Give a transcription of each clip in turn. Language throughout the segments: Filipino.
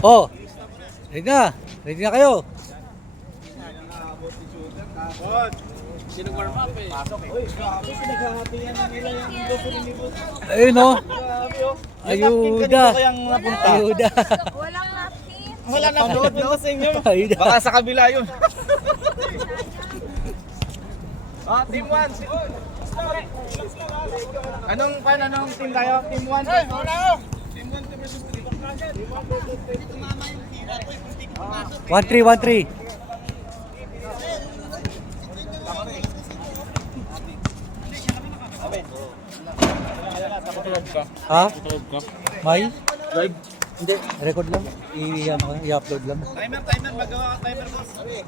Oh, ready na. Ready na kayo. Sinong warm up eh? Pasok eh. Uy, grabe, pinaghahatian na nila yung grupo ni Boss. Ayun no. Grabe oh. Ayuda. Kayang napunta. Ayuda. Walang napkin. Wala na doon yung sa inyo. Ayuda. Baka sa kabila yun. Team 1. Anong team tayo? Team 1? Ay, wala ako. Team 1 versus 3. 1-3, 1-3. Ha? May? Live? Hindi, record lang. I-upload lang. Timer, magawa ka timer boss. Timer.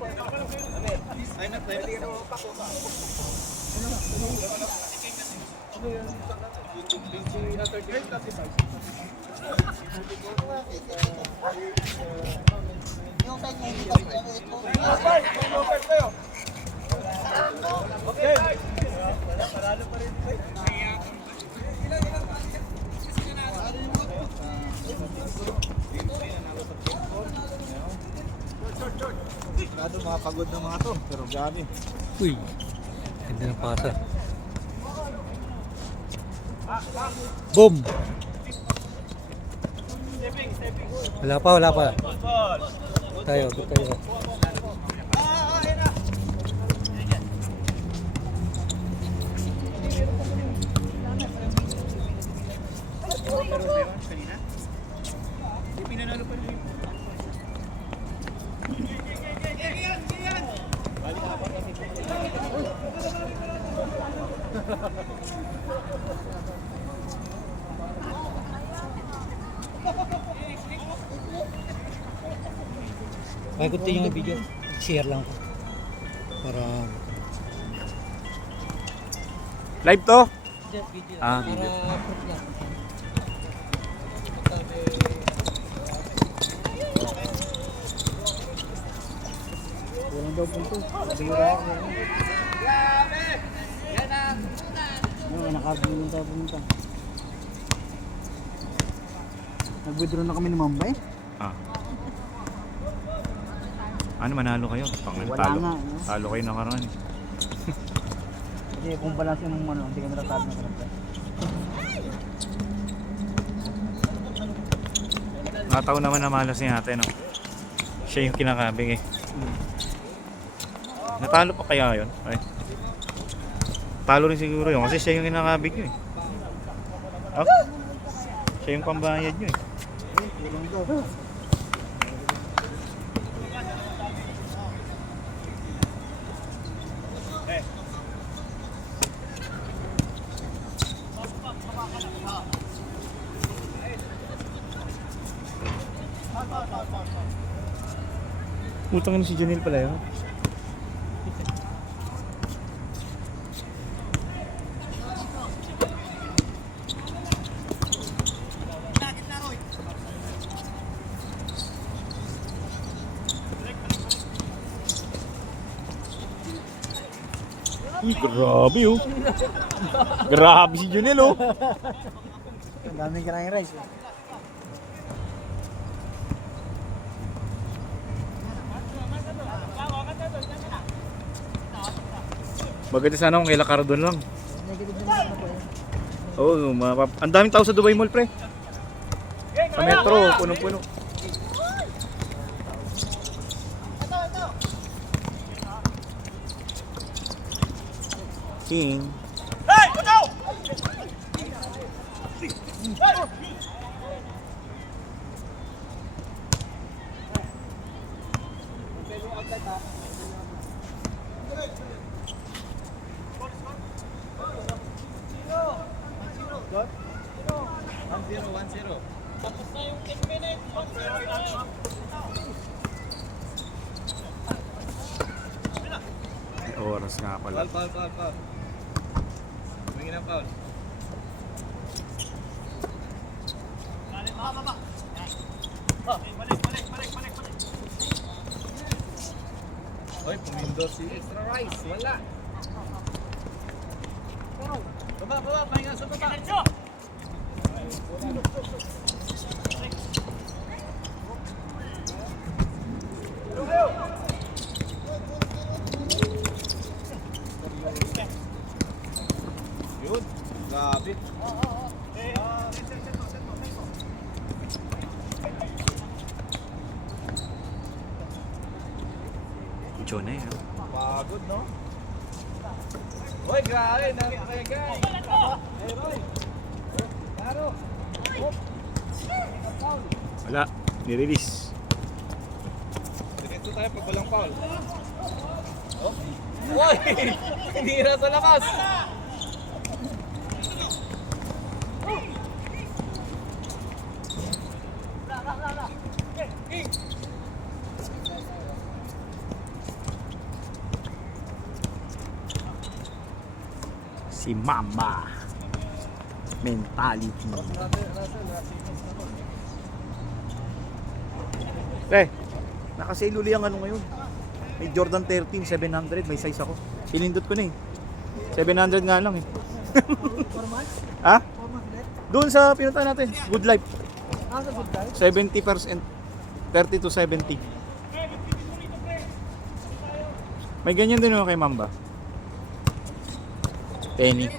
Mga pagod na mga to, pero grabe. Uy, ganda ng pasa. Boom! Wala pa. Tayo. Kaya continue yung video, share lang ko. Para Live to? video. Video. Para proof lang. Walang daw punto. Bira ako. Grabe! Yan na! Nakabili daw punta. Nag-withdraw na kami ni Mambay. Ano, manalo kayo? Wala Talo. nga, no? Talo kayo nakaraan. Kasi kung balance yung hindi kami natalo na karanta. Nakataon naman na malas ni ate, no? Siya yung kinakabig eh. Natalo pa kaya yun? Ay. Talo rin siguro yun kasi siya yung kinakabig nyo eh. Oh? Siya yung pambayad nyo eh. Utang na si Janelle pala yun. Uy, grabe oh. Grabe si Janelle oh. Ang daming kinain rice. Maganda sana kung kay Cardon lang. Oo, ang daming tao sa Dubai Mall, pre. Sa metro, punong-puno. King. Hey! Go! Tapos na yung 10 minutes. 1-0. Oras nga pala. Foul. Tumingin ang foul. Balik. Oy, pumindot si Extra Rice. Wala. Baba, pahinga sa baba. Grabe. John eh. Pagod, no? Hoy, grabe. Nakakagay. Hey, Roy. Claro. Wala. Nirelease. Dito tayo pag walang foul. Oh? Hoy! Hindi na sa lakas. Si Mamba. Mentality. Naka-sale uli ang ano ngayon. May Jordan 13, 700. May size ako. Pinindot ko na eh. 700 nga lang eh. Ha? Doon sa pinunta natin. Good Life. Sa good guy? 70%. 30 to 70. May ganyan din naman kay Mamba. Penny.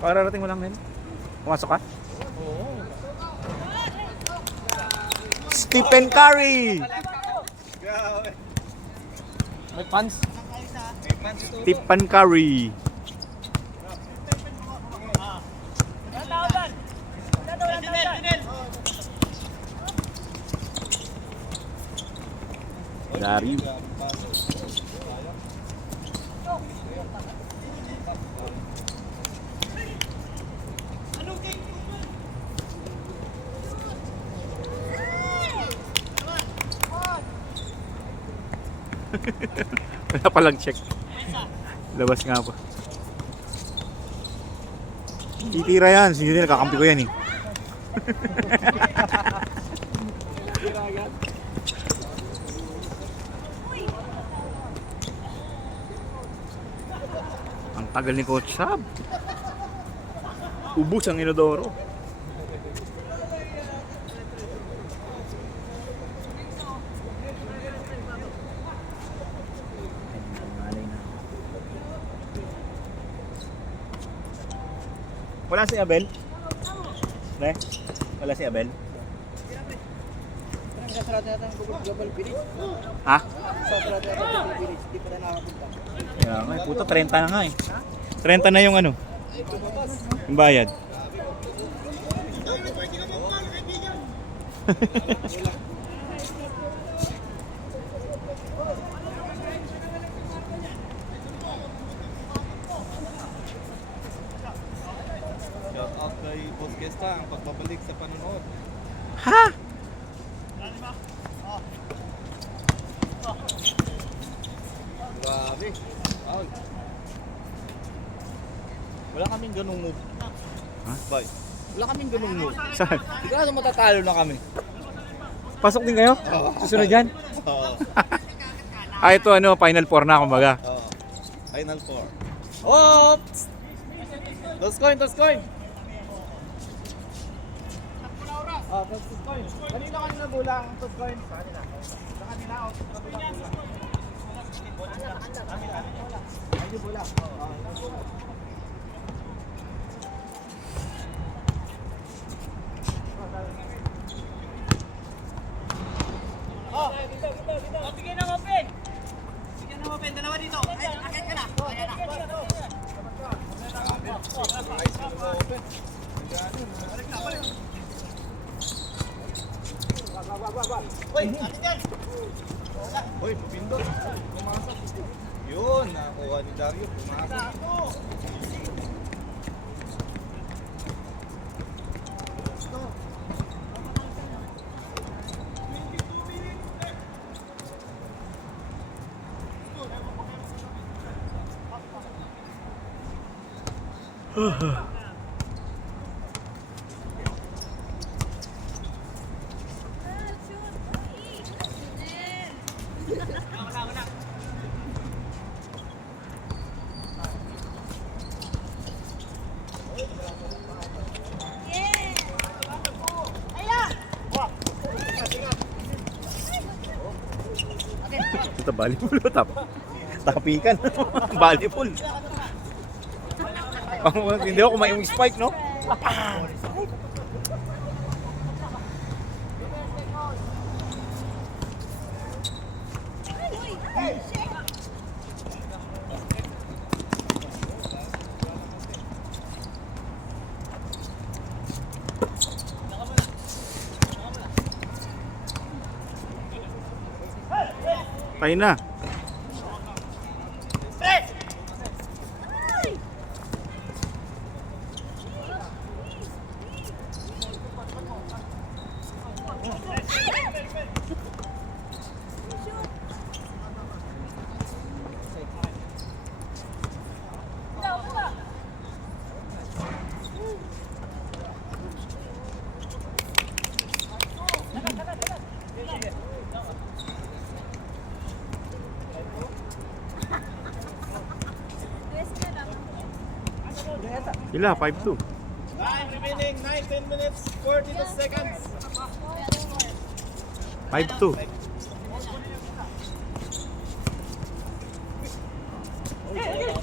Pararating mo lang din. Pumasok ka? Oo. Stephen Curry! Grabe. May pants. May pants ito. Stephen Curry. Dari. Wala palang check. Labas nga po. Titira yan. Sige din, nakakampi ko yan eh. Ang tagal ni Coach Sab. Ubus ang inodoro. Wala si Abel? Ne? Wala si Abel? Sarado natin ang Global Village. Ha? Sarado natin ang Global Village. Hindi pa tayo nakapunta. Kaya nga, puto 30 na nga eh. 30 na yung ano. Yung bayad. Shout out kay Boss Gesta ang pagbabalik sa panonood. Ha? Grabe. Foul. Wala kaming ganung move. Ha? Boy. Wala kaming ganung move. Saan? Sigurado matatalo na kami. Pasok din kayo? Susunod yan? Oo. Ah, ito ano, Final 4 na kumbaga. Oo. Final 4. Oops! Toss coin, toss coin! Toss coin. Kanina bola ang toss coin. Kanina. Sa kanina, kabila bola. Ay, bola. Bigyan ng open. Bigyan ng open. Dalawa dito. Ay, akit ka na. Ayan na. Uy, atin yan! Uy, pindot. Pumasok. Yun, nakuha ni Dario. Pumasok. Ito, volleyball. Tapikan. Volleyball. Hindi ako kumain yung spike, no? Tayo na. Ila, 5-2. Time remaining 9-10 minutes, 42 seconds. 5-2. Wag kang ganyan.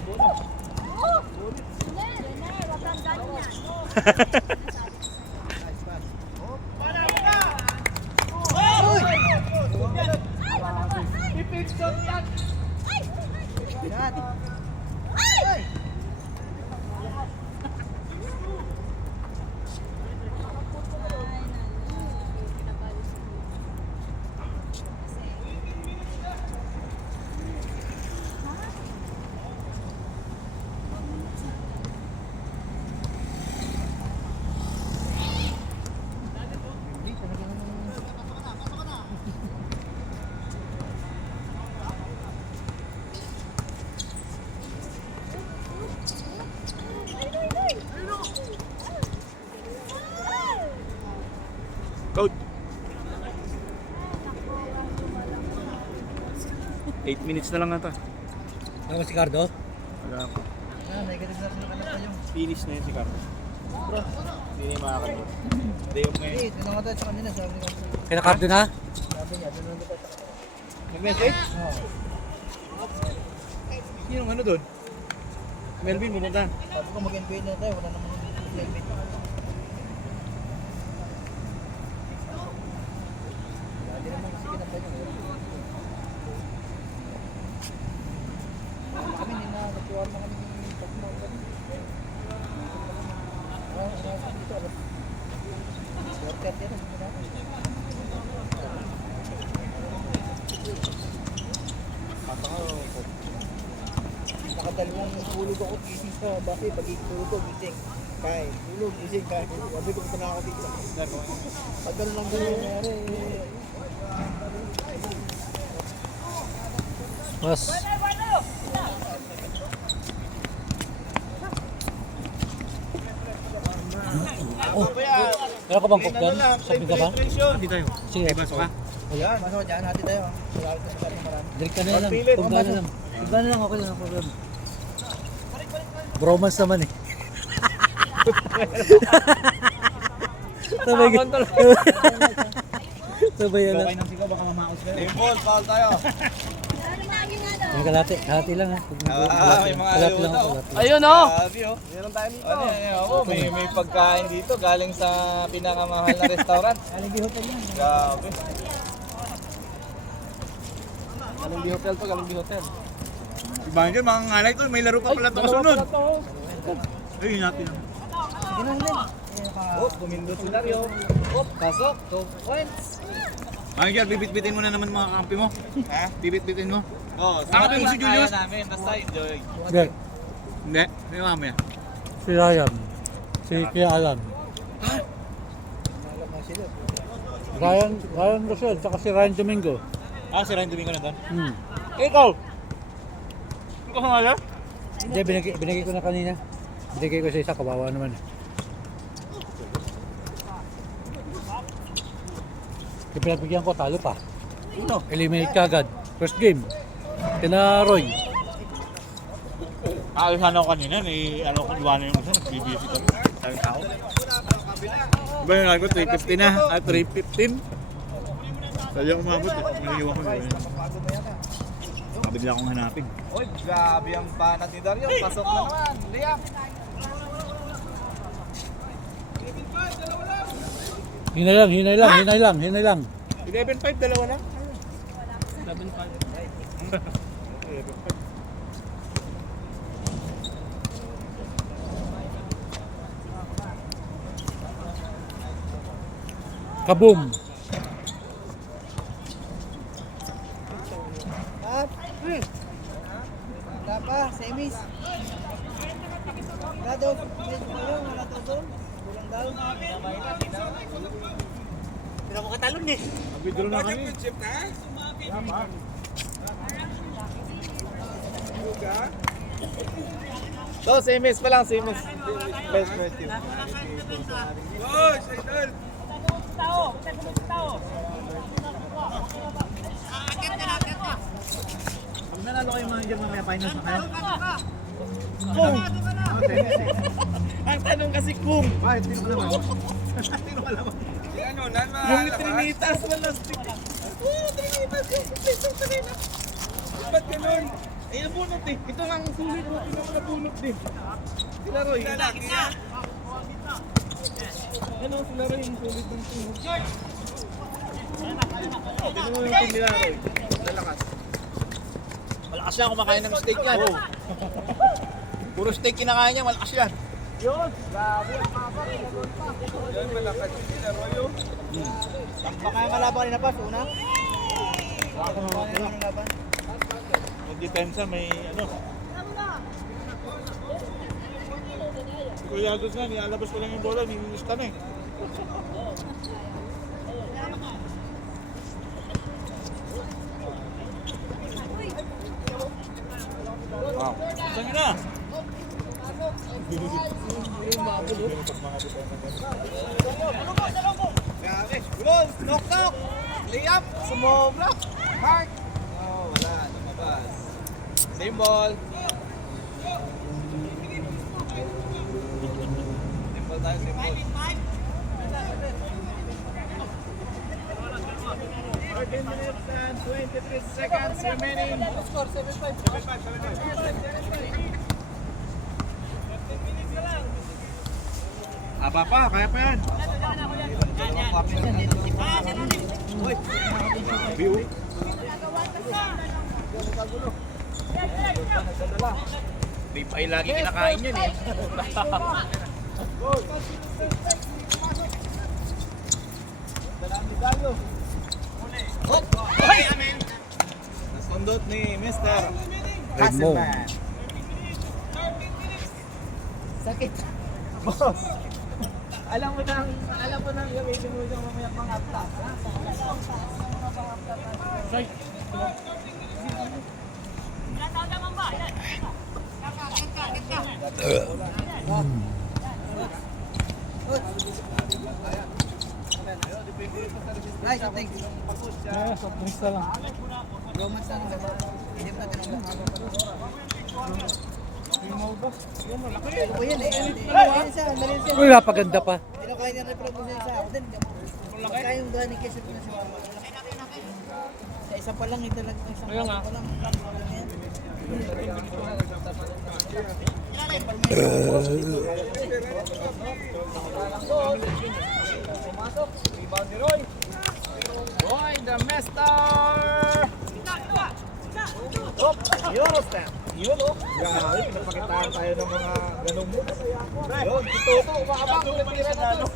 Coach. 8 minutes na lang ata. Ako si Cardo? Wala pa. Finish na yun si Carlos. Hindi na yung makakalimutan. Day off ngayon. Kaya Cardo na? Nag-message? Oo. Yun ang ano doon? Melvin, pumunta. Sabi ko mag-NBA na tayo, wala namang NBA. Hindi naman kasi kinapay nyo. Kami nina, nagtuwar na kami ng pagmang kami. Dito, alam. Worker din, hindi na. Nakadalawang tulog ako, gising sa bahay, pag-tulog ko, gising. Kain, tulog, gising, kain. Sabi ko, punta na ako dito. Pag gano'n lang gano'n nangyari, Boss. Oh, meron ka bang cook doon? Sabi ka ba? Hindi tayo. Sige. Pasok ka. ayan, masok dyan, hati tayo. Wala ko sa marami. Direct ka na lang. Tugga na lang. Tugga na lang, okay lang. Problem. Bromance naman eh. Sabay ka. Sabay yan lang. Okay nang sigaw, baka mamaos ka. Dimple, foul tayo. Yung kalate, hati lang ha. May mga Kalate lang ayuda, ako. oh. kalate. Ayun oh! Grabe oh. Meron tayo dito. Ano yan, oh, may pagkain dito galing sa pinakamahal na restaurant. Galing Hotel yan. Grabe. Galing Hotel to, Galing Hotel. Ibahan dyan, mga ngalay to. May laro pa pala ito kasunod. Ayun natin. Sige na, Helen. Oh, kumindot si Dario. Oh, pasok. 2 points. Manager, bibit-bitin mo na naman mga kampi mo. Ha? Bibit-bitin mo. Oh, Takapin mo si Julius. Kaya namin, basta enjoy. Hindi. Hindi, may mamaya. Si Ryan. Si Kuya Alan. Alam na sila. Ryan Rosel, saka si Ryan Domingo. Ah, si Ryan Domingo na doon. Ikaw! Ikaw ka nga Hindi, binigay ko na kanina. Binigay ko sa isa, kawawa naman. Yung pinagbigyan ko, talo pa. Eliminate ka agad. First game. Kina Roy. Aalisan ako kanina, ano kung iwanan yung isa, nagbibisi kami. Tayong tao. Iba yung nagko, 3:50 na. 3:15. Sadya umabot eh. Maniiwan ko yun. Bago mo yan ah. Baka bigla akong hanapin. Uy, grabe ang banat ni Dario. Pasok na naman. Liam. Hinay lang. 11-5, dalawa lang. Kaboom! Up. Wala pa, semis. Wala daw, medyo kayo, wala daw doon. Kulang daw. Pero mo katalon eh. Nag-withdraw na kami. So, semis pa lang, semis. Best team. Pag nanalo kayo manager mamaya finals na kayo. Ang tanong kasi kung Bakit? Sino ka naman? Sino ka naman? yung Trinitas na lastik. Trinitas yung completion kanina. Ba't ganun? Eh, nabunot eh. Ito nga ang sulit mo. Ito nga nabunot din. Sila Roy. Ano, sila Roy yung sulit ng sulit. Tignan mo yung team nila Roy. Lalakas. Malakas yan kumakain ng steak yan. Puro steak kinakain niya, malakas yan. Yun, grabe ang papa, pinagod pa. Yan, malakas sila Roy. Baka yung kalaban kanina pa, una. Baka yung laban. Yung depensa may ano. Kuya Agos nga, nilalabas ko lang yung bola, nininis ka na eh. Wow. Saan na? Grabe. Gulon, knock-knock. Layup, sumobra. Mark. Oh, wala, lumabas. Same ball. Simple tayo, simple. 13 minutes and 23 seconds remaining. Score 7-5. Aba pa, kaya pa yan. View. Beef ay lagi kinakain yan eh. Nasundot ni Mr. Edmond. Sakit. Boss. Alam mo nang gamitin mo yung mamaya pang aptas. Nice, something. Soft drinks na lang. Romance na naman. Hindi pa natin ang Ako yan eh. Malinis siya, malinis siya. Uy, napaganda pa. Hindi na kaya niya reproduce yan sa ako din. Kaya yung gani kasi ko na si mama. Sa isa pa lang, ito lang. Isang pa lang. Pumasok. Rebound ni Roy. Roy, the master! Oh, Eurostep. Yun oh. Grabe, pinapakitaan tayo ng mga ganong mo. Yun, ito, umakabang. Pinatira na ito.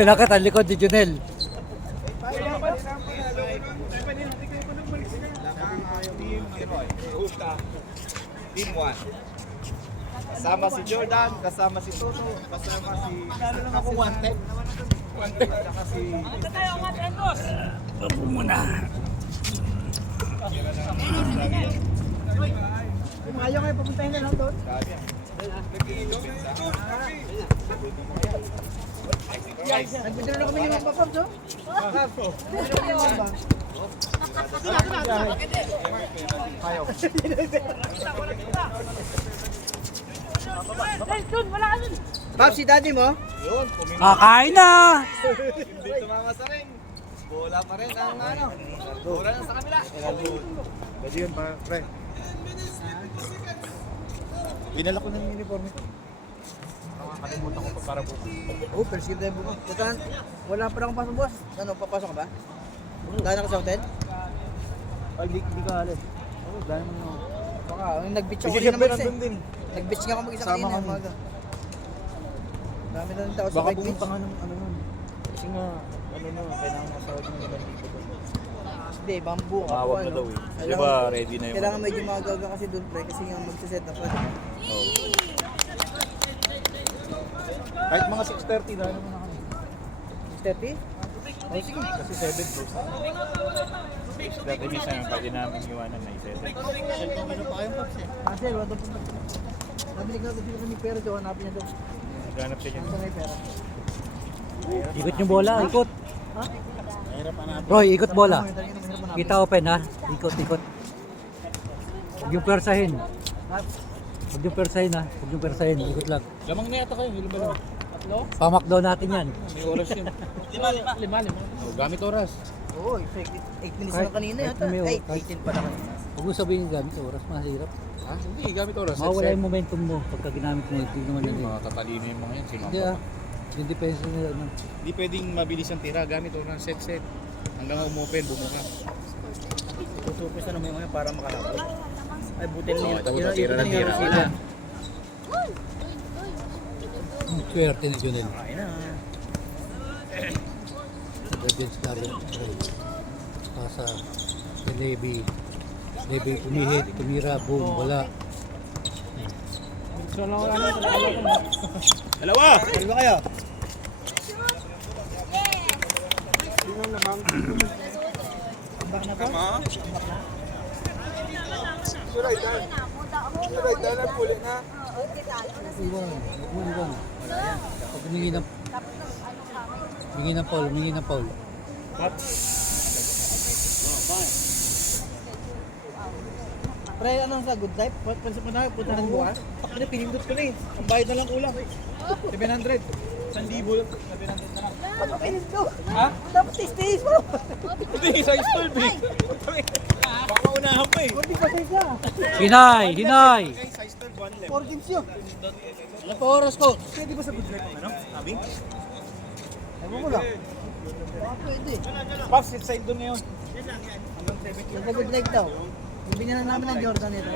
Nakatalikod ni Junel. Team 1. Kasama si Jordan, kasama si Toto, kasama si... Lalo lang ako one-tech. One-tech. Saka si... Papo muna. Kung ayaw kayo, papuntahin na lang doon. Nagpidro na kami ni Mamba Pops, oh. Nagpidro kami ni Mamba. Pap, si daddy mo? Yun, puminto. Kakain na! Hindi tumama sa ring. Bola pa rin ang ano. Bola lang sa kabila. Pwede yun, pre. Dinala ko na yung uniform ito. Nakakalimutan ko pa para bukas. Oh, pero sige tayo bukas. Putan, wala pa akong pasok boss. Ano, papasok ka ba? Dahil na ka sa hotel? Ay, di ka alis. Oo, dahil mo na. Baka, nag-beach ako Kasi din siyempre naman nandun din. Nag-beach nga ako mag-isa Sama kanina. kami. Umaga. Dami na rin tao sa Baka bike beach. pumunta nga ng ano nun. Kasi nga, ano na, kailangan masawag ng ibang dito. Hindi, bamboo. Mawag na daw eh. Di ba, ready na yung Kailangan medyo magaga kasi doon pre. Kasi nga magsiset up. kahit mga 6:30 dahil naman ako. 30? Ay, sige. Kasi 7 bro. Dati minsan yung pwede namin iwanan na i-7. Ano pa kayong paps eh? Kasi, wala doon pa. Nabili ka doon sila ni pera doon. Hanapin niya doon. Naghanap siya dyan. Saan may pera? Ikot yung bola, ikot. Mahirap hanapin. Roy, ikot bola. Mahirap hanapin. Kita open ha. Ikot, ikot. Huwag yung persahin. Huwag yung persahin ha. Huwag yung persahin. Ikot lang. Lamang na yata kayo, ilan ba lang? Pamakdaw natin yan. May oras yun. Lima. Oh, gamit oras. Oo, 8 minutes Kahit- na kanina kahit yata. may- Ay, kahit- 18 pa na kanina. Huwag mo sabihin gamit oras. Mahirap. Ha? Hindi, gamit oras. Mawala yung momentum mo pagka ginamit mo. Hindi naman Yung nandun. mga tatalino yung mga yan. Hindi ah. Yung depensa nila. Ano. Hindi pwedeng mabilis ang tira. Gamit oras. Set. Hanggang umopen, bumuka. Tutupis na naman yung ngayon para makalapot. Ay, butin Oo, nila. ito, tira na tira. Ang swerte ni Junel. Kain na. Redens na rin. Kasa kay Levy. Levy pumihit, tumira, boom, wala. Dalawa! Ano ba kayo? Ambak na to? Iwan, iwan. Pag humingi ng foul, humingi ng foul. Pre, anong sa good life? Pansa pa na, punta na bukas. Ano, pinindot ko na eh. Ang bayad na lang kulang. 700. 1,000. 700 na lang. Ba't pinindot? Ha? Dapat taste mo. Hindi, sa installed eh. Baka maunahan pa eh. Hindi pa siya. Hinay, hinay! Sa installed 1 left. 4 games yun. Ano pa oras ko? Pwede ba sa good life ang ano? Sabi? Ewan ko lang. Baka pwede. Paps, set side doon ngayon. Sa good life daw. Bibigyan na namin ng Jordan nito.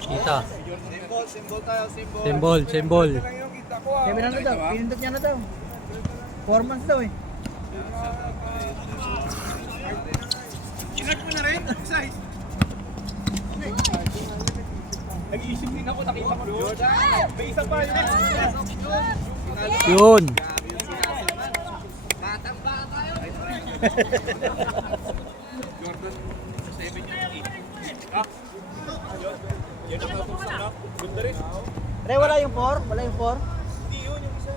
Kita. Symbol tayo, symbol. Symbol, symbol. 700 daw. Pinindot niya na daw. 4 months daw eh. Ingat mo na rin, size. Nag-iisip din ako, nakita ko doon. May isa pa yun. Yun. Batang bata tayo. Jordan, 7 yun. Ah? Yan ang kapos na. Ganda rin. Pre, wala yung 4? Wala yung 4? Hindi yun, yung isa.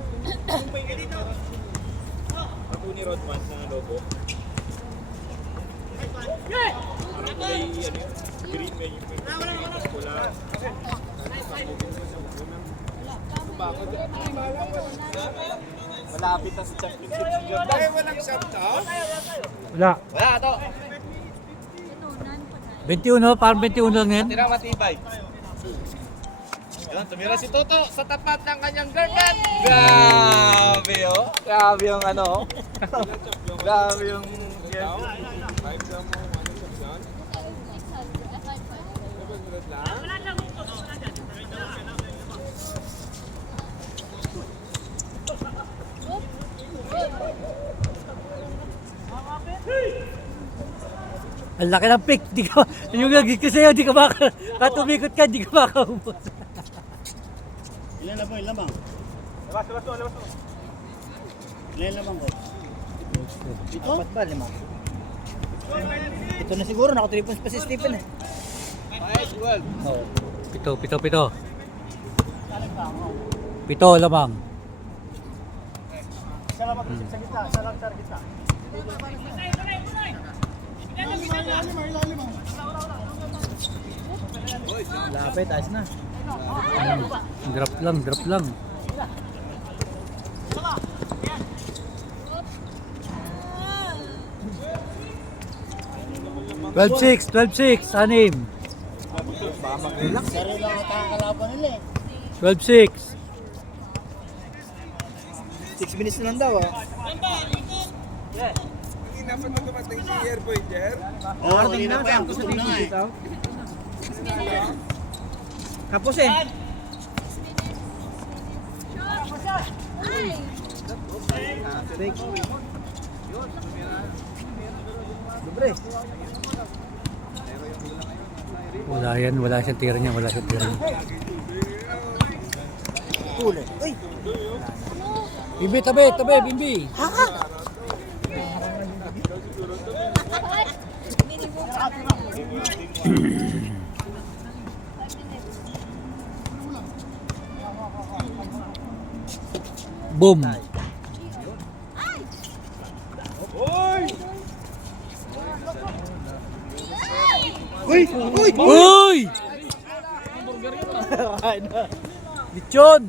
Yung may edit. Ako ni Rodman na logo. Parang kulay, ano yun, green na yung tapos pula. Malapit na sa championship si Jordan. Ay, walang shoutout? Wala. Wala to. 21, parang 21 lang yan. Tira matibay. Yan, tumira si Toto sa tapat ng kanyang girlfriend. Grabe oh. Grabe yung ano oh. Grabe yung Ang laki ng pick. Di ka, yung nagig ko sa'yo, di ka maka, katumikot ka, di ka makaubos. Ilan na po yung lamang? Labas mo. Ilan lamang ko? Ito? Apat ba? 5? Ito na siguro. Naka 3 points pa si Stephen eh. Oh. Pito. Pito lamang. Isa lang sa gitna. Isa lang sa gitna. Lapit, ayos na. Drop lang, drop lang. Twelve six, 6, 12-6. 6 minutes na lang daw ah. Hindi naman dumating si Airboy, Jer. Oo, kanina pa yan. Gusto na eh. Kapos eh. Break. Dobre. Wala yan, wala siyang tira niya, wala siyang tira niya. Tuloy. Uy! Bimbi, tabi, tabi, Bimbi. Boom. Uy! Uy! Uy! Lechon!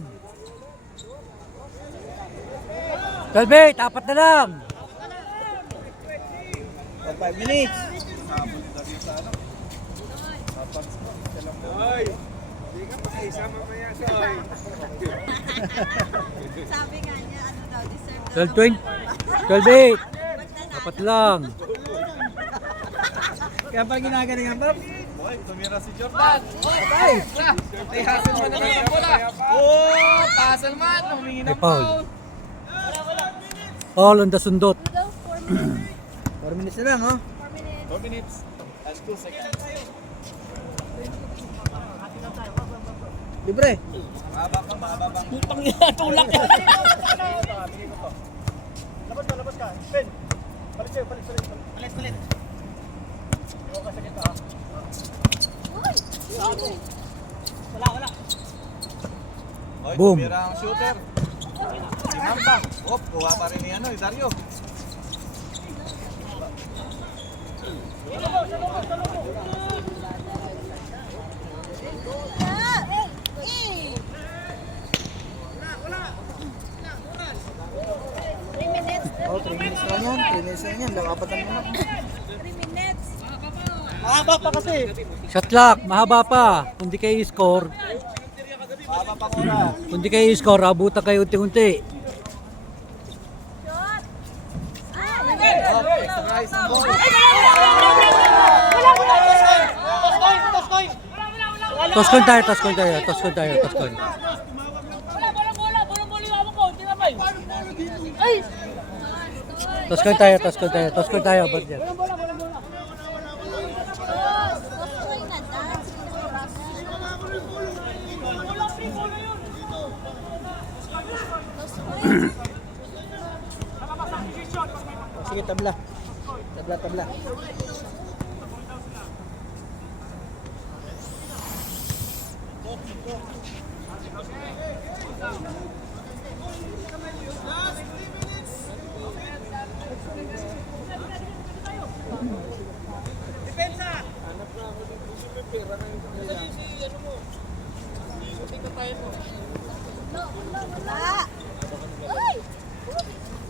12-8, apat na lang. 5 minutes. Ay! Hindi ka pa isama mo yan, Soy. Sabi nga niya, ano daw, deserve 12-8. Apat lang. Kaya pala ginagalingan pa. Boy, tumira si Jordan. Ay! Ay, hasil mo na naman ang bola. Oh, pasal man. Humingi May ng foul. foul. All on the sundot. 4 minutes na lang oh. 4 minutes and 2 seconds. Libre. Mahaba bang. Putang ina, tulak yan. Labas ka. Pen. Balik sa'yo, balik. Oy, Boom. tumira ang shooter. Si Mamba. Oh, kuha pa rin ni Dario. Oh, 3 minutes na lang yan. 3 minutes na lang yan. Lakapatan mo na. 3 minutes. Mahaba pa kasi. Shot clock, mahaba pa. Kung di kayo i-score, Mahaba pang oras. kung di kayo i-score, abutan kayo unti-unti. Oh, extra rice ang ball. Toskon tayo. Toskon tayo. Ba't yan? Sige, tabla. Tabla.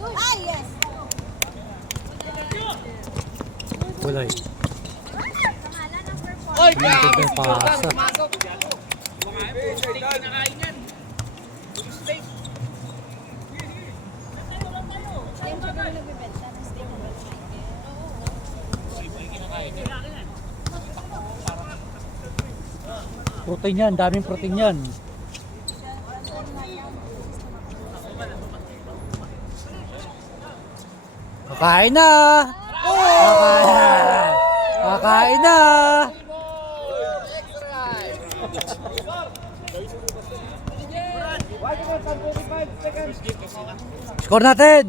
Ah, yes. Wala eh. Pangalan ng performance. Oy, Ito yung pasa. Yung sabi mo nagbibenta ng steak ng Protein yan, daming protein yan. Kakain na! Kakain na! Score natin!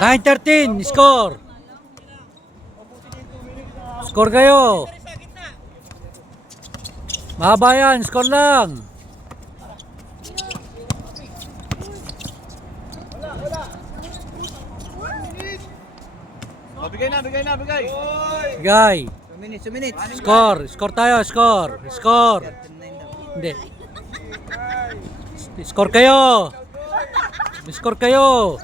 9-13, score! Score kayo! Mahaba yan, score lang! bigay na, bigay na, bigay. Guy. 2 minutes. Score tayo, score. Hindi. Score kayo. Score kayo.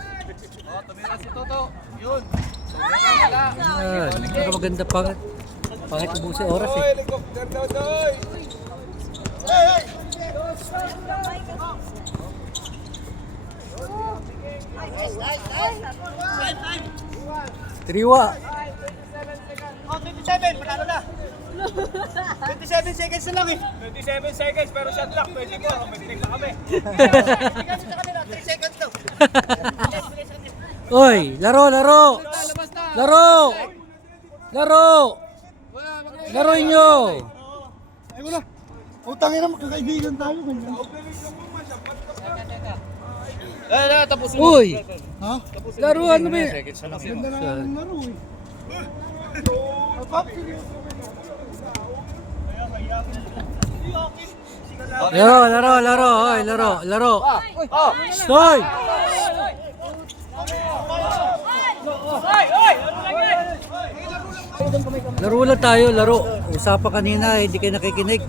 Tumira si Toto. Yun. Pero maganda pangit. Pangit ubusin oras eh. Triwa. 27, panalo na. 27 seconds na lang eh. 27 seconds pero shot clock 24. May tinig na kami. 3 seconds daw. Oy, laro. Laruin nyo. Ay wala. Utangin na magkakaibigan tayo. Tapusin. Uy, Ha? laruan mo ba? Ganda na ng laro eh. Laro. Oy, laro. Stoy. Laro lang tayo, laro. Usapan kanina, hindi kayo nakikinig.